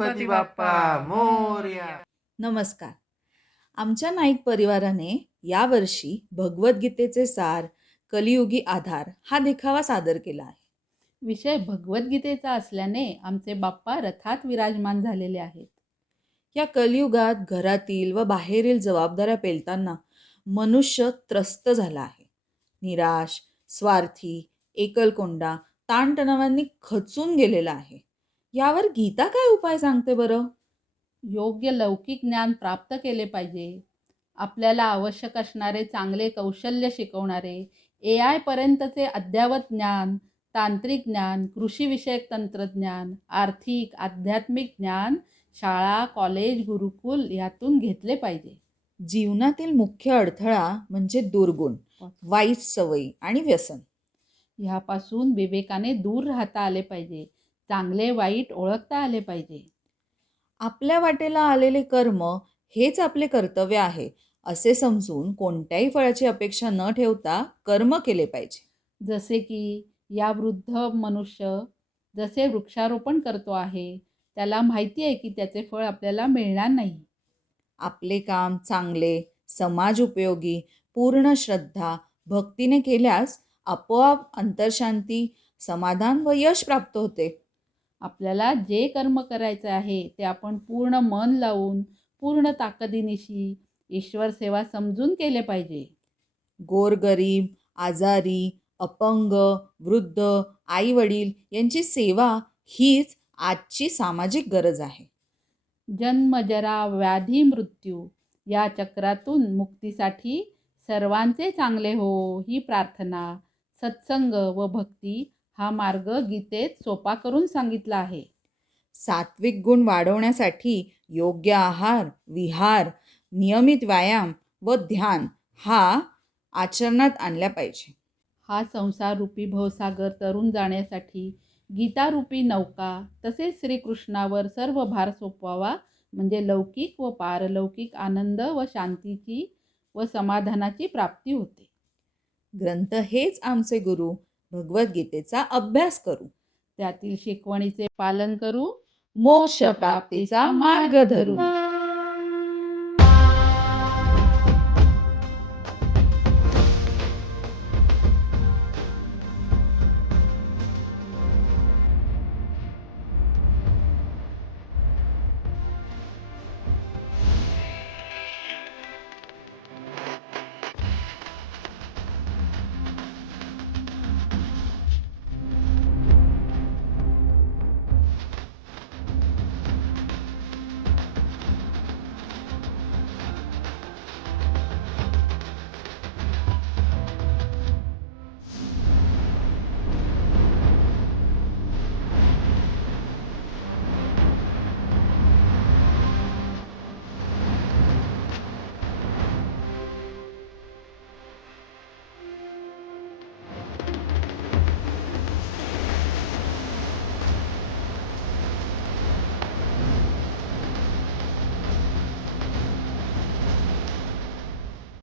गणपती बाप्पा. मोर्या. नमस्कार. आमच्या नाईक परिवाराने यावर्षी भगवद्गीतेचे सार कलियुगी आधार हा देखावा सादर केला आहे. विषय भगवद्गीतेचा असल्याने आमचे बाप्पा रथात विराजमान झालेले आहेत. या कलियुगात घरातील व बाहेरील जबाबदाऱ्या पेलताना मनुष्य त्रस्त झाला आहे. निराश स्वार्थी एकलकोंडा ताणतणावांनी खचून गेलेला आहे. यावर गीता काय उपाय सांगते बरं? योग्य लौकिक ज्ञान प्राप्त केले पाहिजे. आपल्याला आवश्यक असणारे चांगले कौशल्य शिकवणारे ए आयपर्यंतचे अद्ययावत ज्ञान तांत्रिक ज्ञान कृषीविषयक तंत्रज्ञान आर्थिक आध्यात्मिक ज्ञान शाळा कॉलेज गुरुकुल यातून घेतले पाहिजे. जीवनातील मुख्य अडथळा म्हणजे दुर्गुण वाईट सवयी आणि व्यसन. ह्यापासून विवेकाने दूर राहता आले पाहिजे. चांगले वाईट ओळखता आले पाहिजे. आपल्या वाटेला आलेले कर्म हेच आपले कर्तव्य आहे असे समजून कोणत्याही फळाची अपेक्षा न ठेवता कर्म केले पाहिजे. जसे की या वृद्ध मनुष्य जसे वृक्षारोपण करतो आहे त्याला माहिती आहे की त्याचे फळ आपल्याला मिळणार नाही. आपले काम चांगले समाज उपयोगी पूर्ण श्रद्धा भक्तीने केल्यास आपोआप अंतरशांती समाधान व यश प्राप्त होते. आपल्याला जे कर्म करायचे आहे ते आपण पूर्ण मन लावून पूर्ण ताकदीनिशी ईश्वर सेवा समजून केले पाहिजे. गोरगरीब आजारी अपंग वृद्ध आई वडील यांची सेवा हीच आजची सामाजिक गरज आहे. जन्म जरा व्याधी मृत्यू या चक्रातून मुक्तीसाठी सर्वांचे चांगले हो ही प्रार्थना सत्संग व भक्ती हा मार्ग गीतेत सोपा करून सांगितला आहे. सात्विक गुण वाढवण्यासाठी योग्य आहार विहार नियमित व्यायाम व ध्यान हा आचरणात आणल्या पाहिजे. हा संसाररूपी भवसागर तरून जाण्यासाठी गीतारूपी नौका तसेच श्रीकृष्णावर सर्व भार सोपवावा म्हणजे लौकिक व पारलौकिक आनंद व शांतीची व समाधानाची प्राप्ती होते. ग्रंथ हेच आमचे गुरु भगवद्गीतेचा अभ्यास करू. त्यातील शिकवणीचे पालन करू. मोक्ष प्राप्तीचा मार्ग धरू.